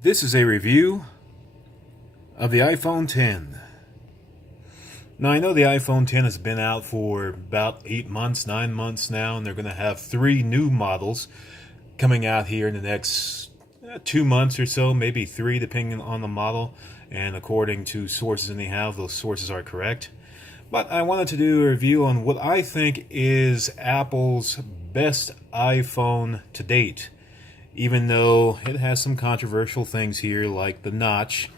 This is a review of the iPhone 10. Now, I know the iPhone 10 has been out for about 8 months, 9 months now, and they're going to have 3 new models coming out here in the next 2 months or so, maybe 3 depending on the model, and according to sources anyhow, those sources are correct. But I wanted to do a review on what I think is Apple's best iPhone to date, even though it has some controversial things here like the notch.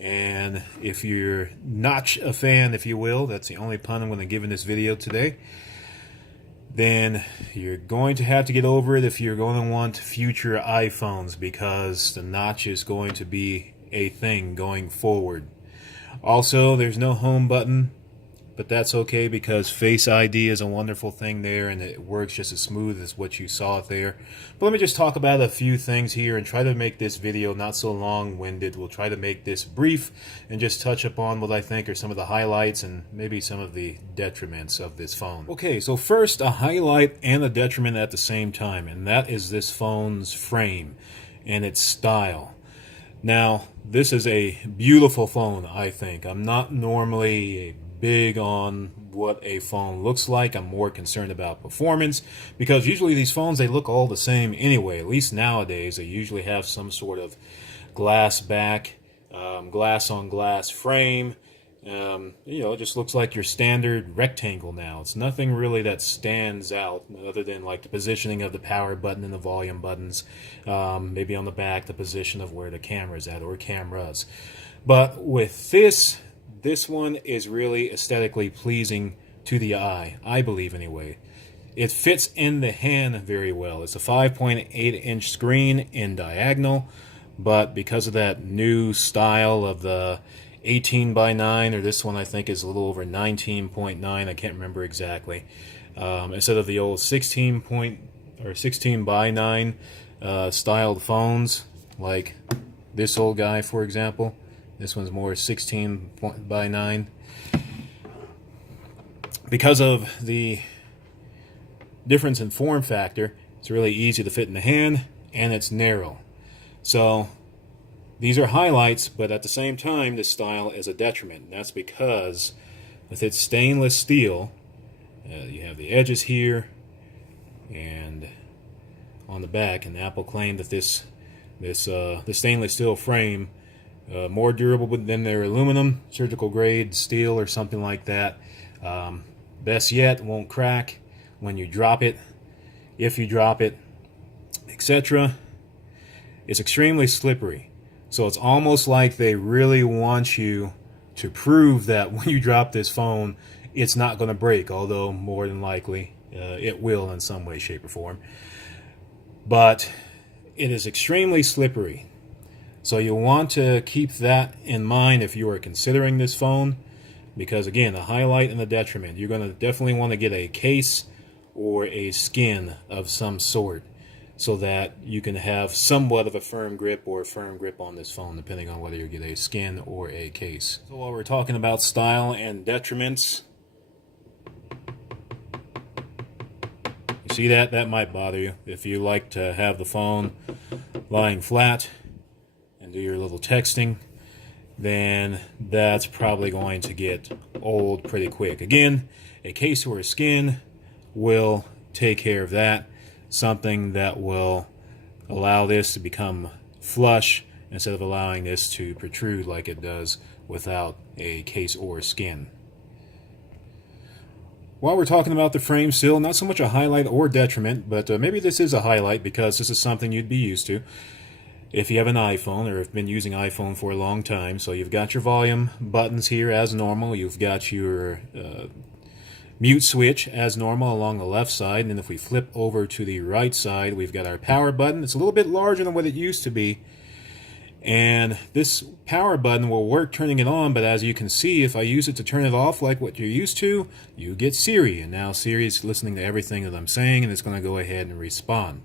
And if you're notch a fan, if you will, that's the only pun I'm going to give in this video today, then you're going to have to get over it if you're going to want future iPhones, because the notch is going to be a thing going forward. Also, there's no home button, but that's okay because Face ID is a wonderful thing there and it works just as smooth as what you saw there. But let me just talk about a few things here and try to make this video not so long-winded. We'll try to make this brief and just touch upon what I think are some of the highlights and maybe some of the detriments of this phone. Okay, so first, a highlight and a detriment at the same time, and that is this phone's frame and its style. Now, this is a beautiful phone, I think. I'm not normally big on what a phone looks like. I'm more concerned about performance, because usually these phones, they look all the same anyway. At least nowadays, they usually have some sort of glass back, glass on glass frame. It just looks like your standard rectangle now. It's nothing really that stands out other than like the positioning of the power button and the volume buttons. Maybe on the back, the position of where the camera's at or cameras. But with this one is really aesthetically pleasing to the eye, I believe anyway. It fits in the hand very well. It's a 5.8-inch screen in diagonal, but because of that new style of the 18:9, or this one I think is a little over 19.9, I can't remember exactly, instead of the old 16:9 styled phones, like this old guy, for example. This one's more 16:9. Because of the difference in form factor, it's really easy to fit in the hand, and it's narrow. So these are highlights, but at the same time, this style is a detriment. And that's because with its stainless steel, you have the edges here and on the back, and Apple claimed that this stainless steel frame more durable than their aluminum, surgical grade steel or something like that. Best yet, won't crack when you drop it, if you drop it, etc. It's extremely slippery. So it's almost like they really want you to prove that when you drop this phone, it's not going to break, although more than likely it will in some way, shape, or form. But it is extremely slippery. So you'll want to keep that in mind if you are considering this phone, because again, the highlight and the detriment, you're going to definitely want to get a case or a skin of some sort so that you can have somewhat of a firm grip or a firm grip on this phone, depending on whether you get a skin or a case. So while we're talking about style and detriments, you see that might bother you if you like to have the phone lying flat and do your little texting, then that's probably going to get old pretty quick. Again, a case or a skin will take care of that. Something that will allow this to become flush instead of allowing this to protrude like it does without a case or skin. While we're talking about the frame still, not so much a highlight or detriment, but maybe this is a highlight because this is something you'd be used to if you have an iPhone or have been using iPhone for a long time. So you've got your volume buttons here as normal. You've got your mute switch as normal along the left side. And then if we flip over to the right side, we've got our power button. It's a little bit larger than what it used to be. And this power button will work turning it on, but as you can see, if I use it to turn it off like what you're used to, you get Siri. And now Siri is listening to everything that I'm saying, and it's going to go ahead and respond.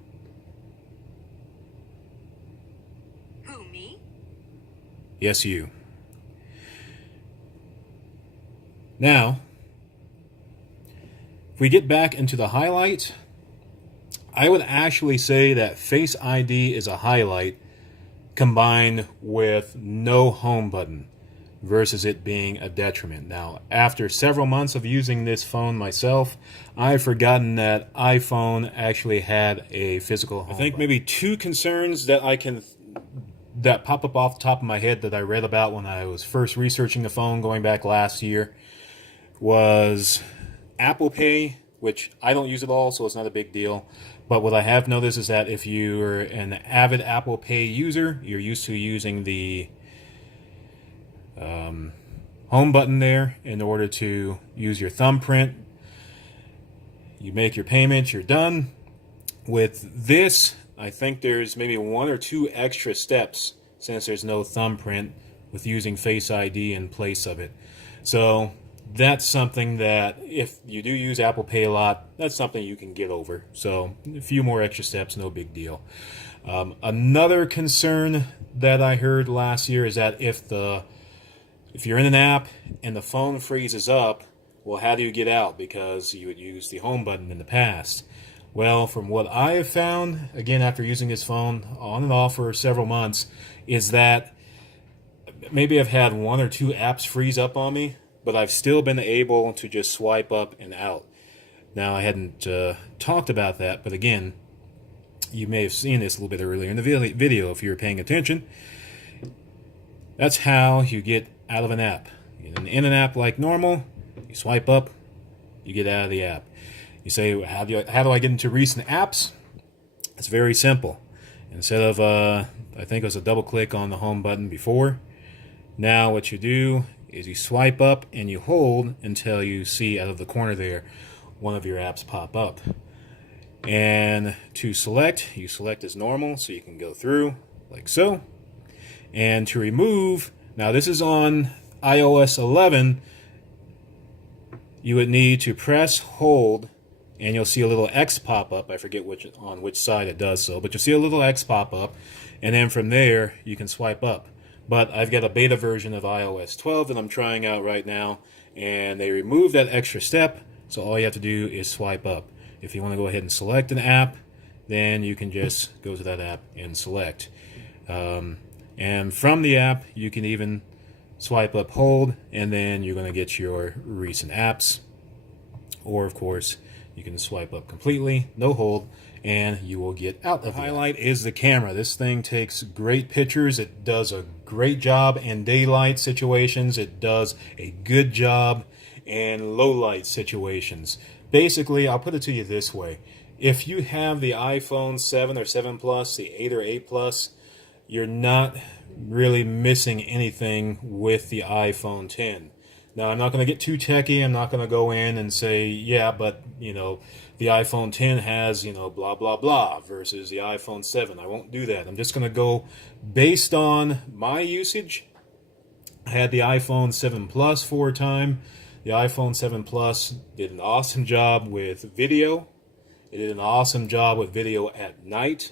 Yes, you. Now, if we get back into the highlights, I would actually say that Face ID is a highlight combined with no home button versus it being a detriment. Now, after several months of using this phone myself, I've forgotten that iPhone actually had a physical home button. I think maybe two concerns that pop up off the top of my head that I read about when I was first researching the phone going back last year was Apple Pay, which I don't use at all, so it's not a big deal. But what I have noticed is that if you're an avid Apple Pay user, you're used to using the home button there in order to use your thumbprint. You make your payment, you're done. With this, I think there's maybe one or two extra steps since there's no thumbprint with using Face ID in place of it. So that's something that if you do use Apple Pay a lot, that's something you can get over. So a few more extra steps, no big deal. Another concern that I heard last year is that if you're in an app and the phone freezes up, well, how do you get out? Because you would use the home button in the past. Well, from what I have found, again, after using this phone on and off for several months, is that maybe I've had one or two apps freeze up on me, but I've still been able to just swipe up and out. Now, I hadn't talked about that, but again, you may have seen this a little bit earlier in the video if you were paying attention. That's how you get out of an app. In an app like normal, you swipe up, you get out of the app. You say, how do I get into recent apps? It's very simple. Instead of, I think it was a double click on the home button before, now what you do is you swipe up and you hold until you see out of the corner there one of your apps pop up. And to select, you select as normal so you can go through like so. And to remove, now this is on iOS 11, you would need to press hold and you'll see a little X pop up. I forget on which side it does so, but you'll see a little X pop up, and then from there you can swipe up. But I've got a beta version of iOS 12 that I'm trying out right now, and they removed that extra step, so all you have to do is swipe up. If you want to go ahead and select an app, then you can just go to that app and select. And from the app, you can even swipe up, hold, and then you're going to get your recent apps. Or, of course, you can swipe up completely, no hold, and you will get out of the highlight is the camera. This thing takes great pictures. It does a great job in daylight situations. It does a good job in low light situations. Basically, I'll put it to you this way. If you have the iPhone 7 or 7 Plus, the 8 or 8 Plus, you're not really missing anything with the iPhone 10. Now, I'm not going to get too techie. I'm not going to go in and say, yeah, but, the iPhone 10 has, blah, blah, blah, versus the iPhone 7. I won't do that. I'm just going to go based on my usage. I had the iPhone 7 Plus for a time. The iPhone 7 Plus did an awesome job with video. It did an awesome job with video at night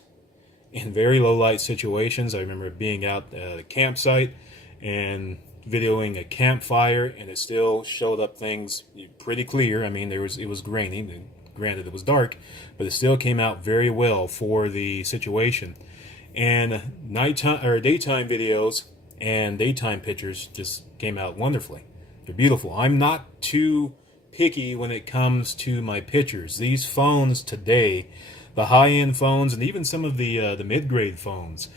in very low light situations. I remember being out at a campsite and videoing a campfire, and it still showed up things pretty clear. I mean, it was grainy. Granted, it was dark, but it still came out very well for the situation. And nighttime or daytime videos and daytime pictures just came out wonderfully. They're beautiful. I'm not too picky when it comes to my pictures. These phones today, the high-end phones, and even some of the mid-grade phones,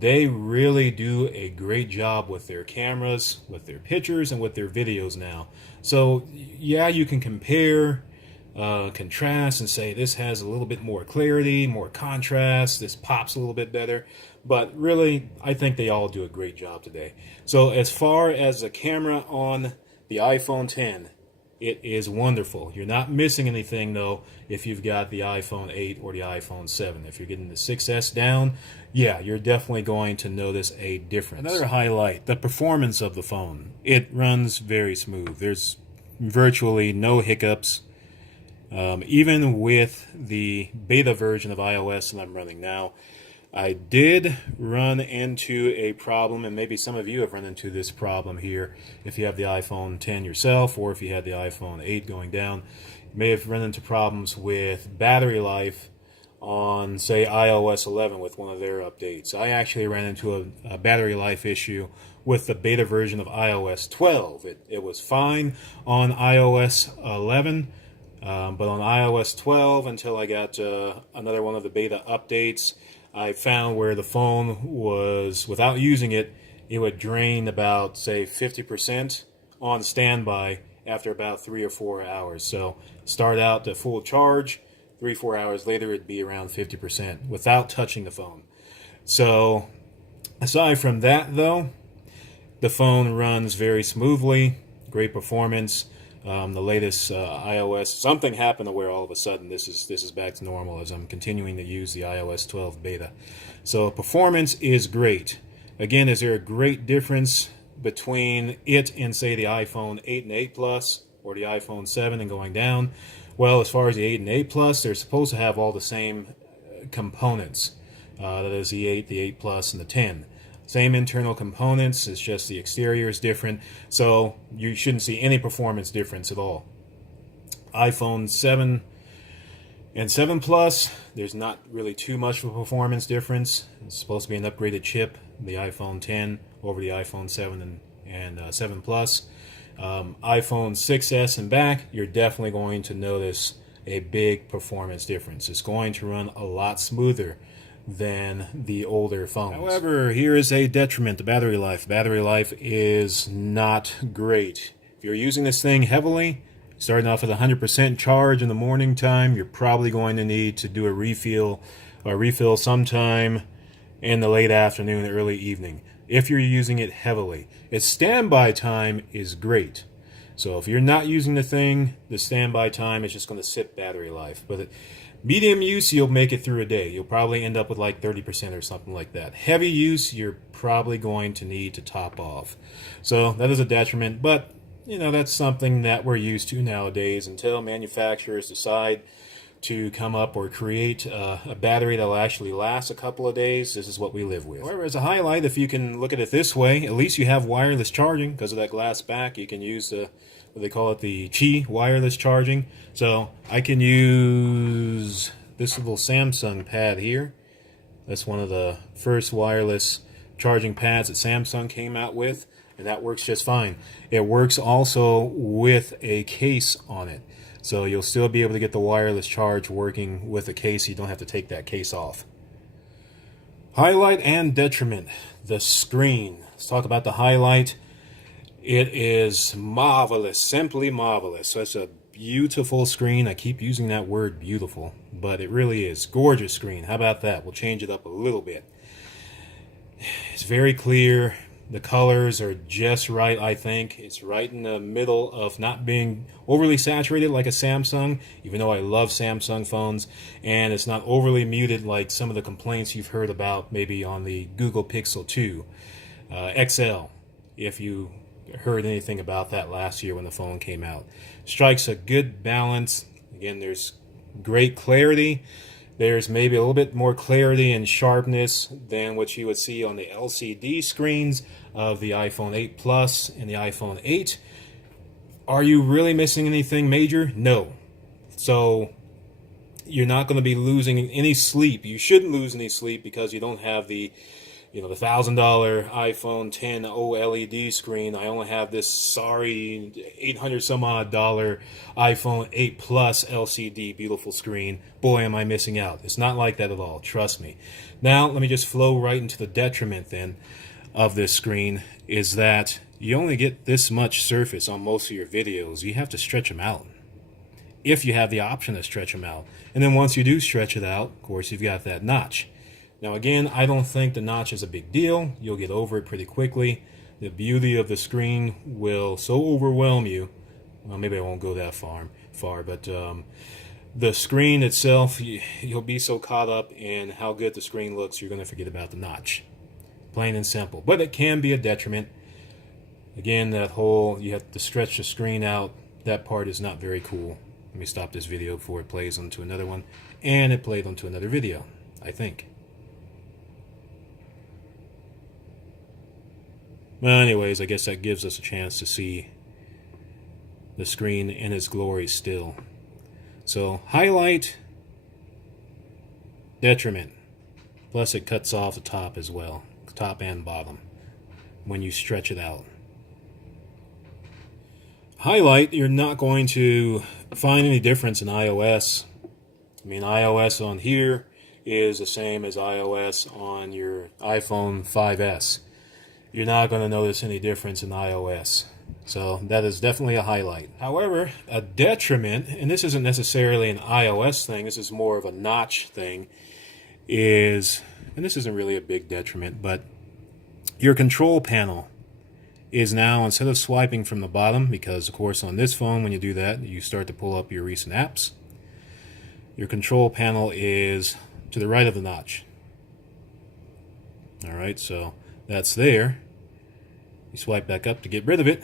they really do a great job with their cameras, with their pictures, and with their videos now. So, yeah, you can compare, contrast, and say this has a little bit more clarity, more contrast, this pops a little bit better. But really, I think they all do a great job today. So as far as the camera on the iPhone 10, it is wonderful. You're not missing anything, though, if you've got the iPhone 8 or the iPhone 7. If you're getting the 6S down, yeah, you're definitely going to notice a difference. Another highlight, the performance of the phone. It runs very smooth. There's virtually no hiccups. Even with the beta version of iOS that I'm running now, I did run into a problem, and maybe some of you have run into this problem here if you have the iPhone 10 yourself, or if you had the iPhone 8 going down. You may have run into problems with battery life on, say, iOS 11 with one of their updates. I actually ran into a battery life issue with the beta version of iOS 12. It was fine on iOS 11, but on iOS 12, until I got another one of the beta updates, I found where the phone was, without using it, it would drain about, say, 50% on standby after about 3 or 4 hours. So start out at full charge, 3-4 hours later it'd be around 50% without touching the phone. So aside from that though, the phone runs very smoothly, great performance. The latest iOS, something happened to where all of a sudden this is back to normal as I'm continuing to use the iOS 12 beta. So performance is great. Again, is there a great difference between it and, say, the iPhone 8 and 8 Plus or the iPhone 7 and going down? Well, as far as the 8 and 8 Plus, they're supposed to have all the same components. That is the 8, the 8 Plus, and the 10. Same internal components, it's just the exterior is different, so you shouldn't see any performance difference at all. iPhone 7 and 7 Plus, there's not really too much of a performance difference. It's supposed to be an upgraded chip, the iPhone 10 over the iPhone 7 and 7 Plus. iPhone 6S and back, you're definitely going to notice a big performance difference. It's going to run a lot smoother than the older phones. However, here is a detriment to battery life. Battery life is not great. If you're using this thing heavily, starting off with 100% charge in the morning time, you're probably going to need to do a refill sometime in the late afternoon, early evening, if you're using it heavily. Its standby time is great. So if you're not using the thing, the standby time is just going to sip battery life. But medium use, you'll make it through a day. You'll probably end up with like 30% or something like that. Heavy use, you're probably going to need to top off. So that is a detriment, but you know, that's something that we're used to nowadays until manufacturers decide to come up or create a battery that will actually last a couple of days. This is what we live with. However, as a highlight, if you can look at it this way, at least you have wireless charging because of that glass back. You can use what they call it, the Qi wireless charging. So I can use this little Samsung pad here. That's one of the first wireless charging pads that Samsung came out with, and that works just fine. It works also with a case on it. So you'll still be able to get the wireless charge working with a case. You don't have to take that case off. Highlight and detriment. The screen. Let's talk about the highlight. It is marvelous, simply marvelous. So it's a beautiful screen. I keep using that word beautiful, but it really is. Gorgeous screen. How about that? We'll change it up a little bit. It's very clear. The colors are just right, I think. It's right in the middle of not being overly saturated like a Samsung, even though I love Samsung phones. And it's not overly muted like some of the complaints you've heard about maybe on the Google Pixel 2 XL, if you heard anything about that last year when the phone came out. Strikes a good balance. Again, there's great clarity. There's maybe a little bit more clarity and sharpness than what you would see on the LCD screens of the iPhone 8 Plus and the iPhone 8. Are you really missing anything major? No. So you're not going to be losing any sleep. You shouldn't lose any sleep because you don't have the $1,000 iPhone 10 OLED screen. I only have this sorry $800 some odd iPhone 8 Plus LCD beautiful screen. Boy, am I missing out. It's not like that at all. Trust me. Now, let me just flow right into the detriment then of this screen is that you only get this much surface on most of your videos. You have to stretch them out if you have the option to stretch them out. And then once you do stretch it out, of course, you've got that notch. Now again, I don't think the notch is a big deal. You'll get over it pretty quickly. The beauty of the screen will so overwhelm you. Well, maybe I won't go that far, but the screen itself, you'll be so caught up in how good the screen looks, you're going to forget about the notch. Plain and simple. But it can be a detriment. Again, that whole, you have to stretch the screen out, that part is not very cool. Let me stop this video before it plays onto another one. And it played onto another video, I think. Well, anyways, I guess that gives us a chance to see the screen in its glory still. So, highlight, detriment. Plus it cuts off the top as well, top and bottom, when you stretch it out. Highlight, you're not going to find any difference in iOS. I mean, iOS on here is the same as iOS on your iPhone 5S. You're not going to notice any difference in iOS. So that is definitely a highlight. However, a detriment, and this isn't necessarily an iOS thing, this is more of a notch thing, is, and this isn't really a big detriment, but your control panel is now, instead of swiping from the bottom, because of course on this phone when you do that you start to pull up your recent apps, your control panel is to the right of the notch. Alright, so that's there. You swipe back up to get rid of it,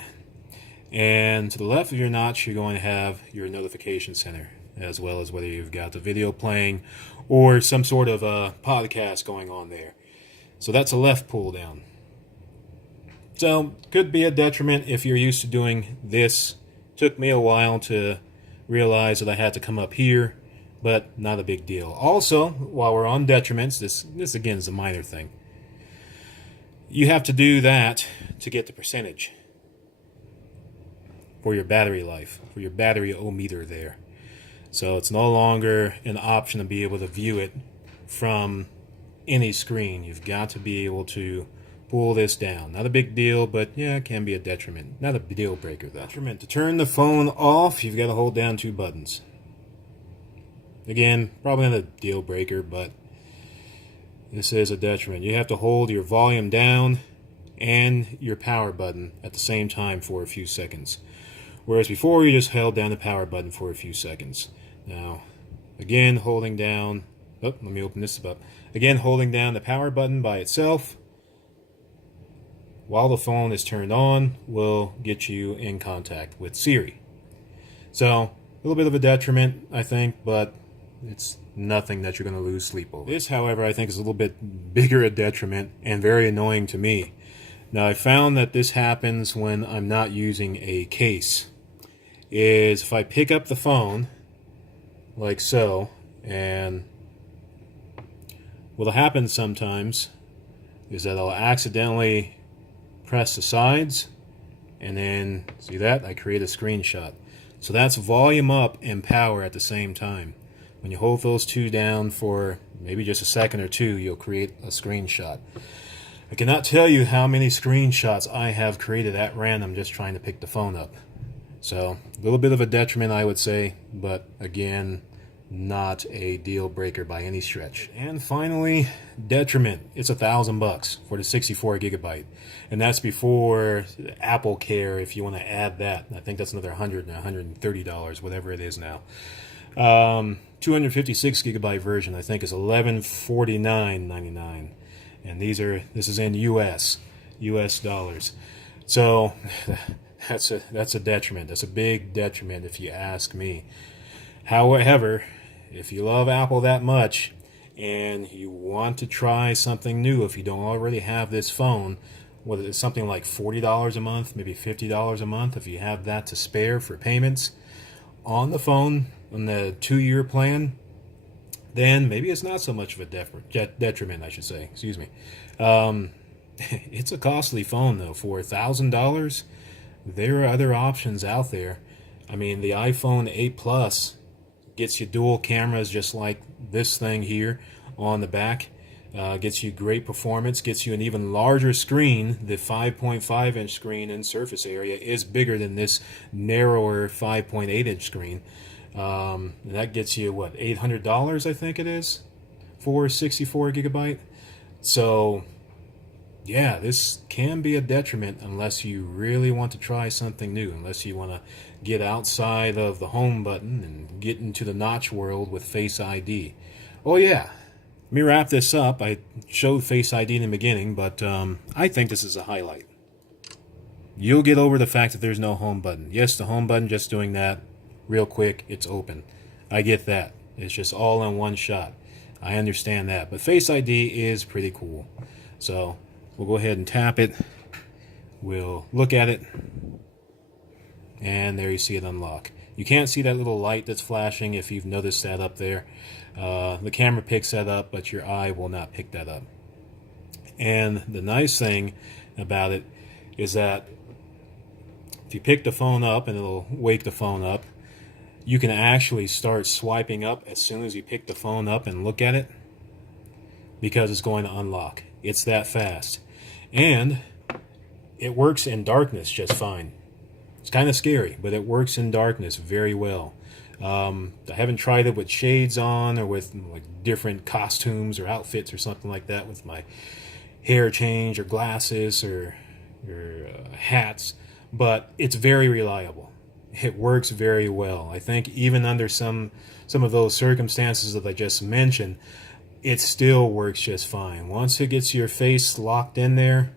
and to the left of your notch you're going to have your notification center, as well as whether you've got the video playing or some sort of a podcast going on there. So that's a left pull down. So, could be a detriment if you're used to doing this. Took me a while to realize that I had to come up here, but not a big deal. Also, while we're on detriments, this again is a minor thing. You have to do that to get the percentage for your battery life, for your battery o-meter there. So it's no longer an option to be able to view it from any screen. You've got to be able to pull this down. Not a big deal, but yeah, it can be a detriment. Not a deal breaker though. Detriment. To turn the phone off, you've got to hold down 2 buttons. Again, probably not a deal breaker, but this is a detriment. You have to hold your volume down and your power button at the same time for a few seconds. Whereas before you just held down the power button for a few seconds. Now, again, holding down, let me open this up. Again, holding down the power button by itself while the phone is turned on will get you in contact with Siri. So, a little bit of a detriment, I think, but it's nothing that you're going to lose sleep over. This, however, I think is a little bit bigger a detriment and very annoying to me. Now, I found that this happens when I'm not using a case. Is if I pick up the phone, like so, and what'll happen sometimes is that I'll accidentally press the sides, and then, see that? I create a screenshot. So that's volume up and power at the same time. When you hold those two down for maybe just a second or two, you'll create a screenshot. I cannot tell you how many screenshots I have created at random just trying to pick the phone up. So, a little bit of a detriment, I would say, but again, not a deal breaker by any stretch. And finally, detriment. It's $1,000 for the 64 gigabyte, and that's before Apple Care. If you want to add that, I think that's another $100 and $130, whatever it is now. 256 gigabyte version, I think, is $1149.99, and this is in US dollars. So that's a detriment. That's a big detriment if you ask me. However, if you love Apple that much and you want to try something new, if you don't already have this phone, whether it's something like $40 a month, maybe $50 a month, if you have that to spare for payments on the phone, on the 2-year plan, then maybe it's not so much of a detriment, I should say. Excuse me. It's a costly phone, though. For $1,000, there are other options out there. I mean, the iPhone 8 Plus gets you dual cameras just like this thing here on the back. Gets you great performance, gets you an even larger screen. The 5.5-inch screen in surface area is bigger than this narrower 5.8-inch screen. That gets you, what, $800, I think it is, for 64 gigabyte. So, yeah, this can be a detriment unless you really want to try something new, unless you want to get outside of the home button and get into the notch world with Face ID. Oh, yeah. Let me wrap this up. I showed Face ID in the beginning, but I think this is a highlight. You'll get over the fact that there's no home button. Yes, the home button, just doing that real quick, it's open. I get that. It's just all in one shot. I understand that. But Face ID is pretty cool. So we'll go ahead and tap it. We'll look at it. And there you see it unlock. You can't see that little light that's flashing if you've noticed that up there. The camera picks that up, but your eye will not pick that up. And the nice thing about it is that if you pick the phone up, and it'll wake the phone up, you can actually start swiping up as soon as you pick the phone up and look at it, because it's going to unlock. It's that fast. And it works in darkness just fine. It's kind of scary, but it works in darkness very well. I haven't tried it with shades on or with like different costumes or outfits or something like that, with my hair change or glasses or hats, but it's very reliable. It works very well. I think even under some of those circumstances that I just mentioned, it still works just fine. Once it gets your face locked in there,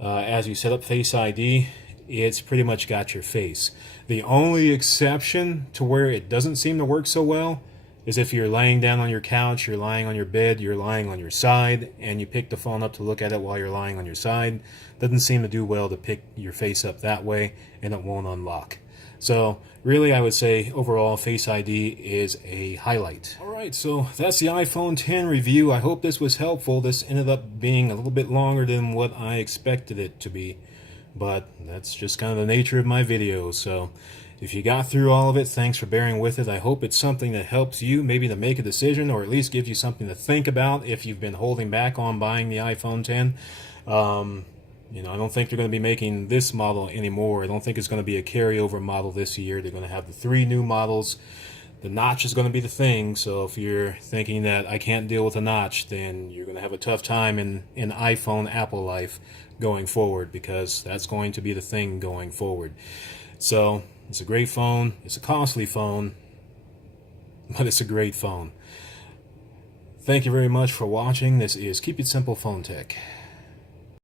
as you set up Face ID, it's pretty much got your face. The only exception to where it doesn't seem to work so well is if you're laying down on your couch, you're lying on your bed, you're lying on your side, and you pick the phone up to look at it while you're lying on your side. Doesn't seem to do well to pick your face up that way, and it won't unlock. So really, I would say overall Face ID is a highlight. Alright, so that's the iPhone X review. I hope this was helpful. This ended up being a little bit longer than what I expected it to be, but that's just kind of the nature of my videos. So if you got through all of it, thanks for bearing with it. I hope it's something that helps you maybe to make a decision, or at least gives you something to think about if you've been holding back on buying the iPhone X. I don't think they're going to be making this model anymore. I don't think it's going to be a carryover model this year. They're going to have the 3 new models. The notch is going to be the thing, so if you're thinking that I can't deal with a notch, then you're going to have a tough time in iPhone Apple life going forward, because that's going to be the thing going forward. So it's a great phone. It's a costly phone, but it's a great phone. Thank you very much for watching. This is Keep It Simple Phone Tech.